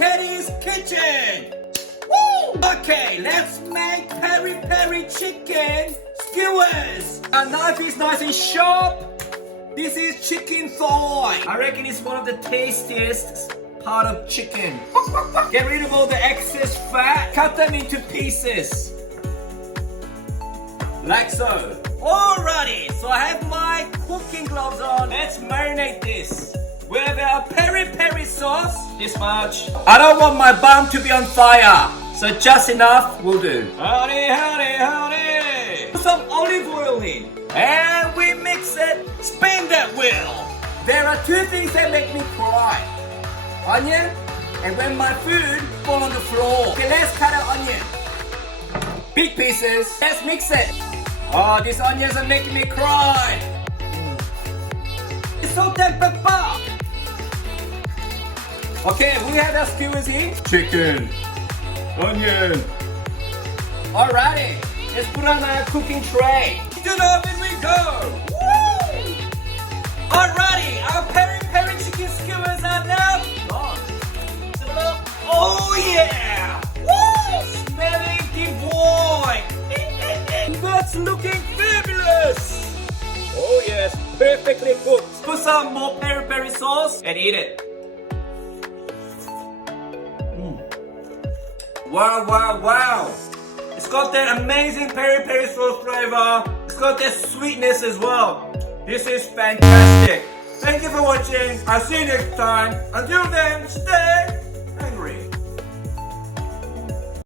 Peri's kitchen. Woo! Okay, let's make peri peri chicken skewers. Our knife is nice and sharp. This is chicken thigh. I reckon it's one of the tastiest part of chicken. Get rid of all the excess fat. Cut them into pieces. Like so. Alrighty, so I have my cooking gloves on. Let's marinate this. We have our peri peri sauce. This much. I don't want my bun to be on fire, so just enough will do. Howdy, howdy, howdy. Put some olive oil in. And we mix it. Spin that wheel. There are two things that make me cry. Onion, and when my food fall on the floor. Okay, let's cut an onion. Big pieces. Let's mix it. Oh, these onions are making me cry. It's salt and pepper. Okay, we have our skewers here. Chicken. Onion. Alrighty, let's put on our cooking tray. To the oven we go. Woo! Alrighty, our peri peri chicken skewers are now gone. Oh yeah! Woo! Smelling divine. That's looking fabulous. Oh yes, perfectly cooked. Put some more peri peri sauce and eat it. Wow, wow, wow. It's got that amazing peri peri sauce flavor. It's got that sweetness as well. This is fantastic. Thank you for watching. I'll see you next time. Until then, stay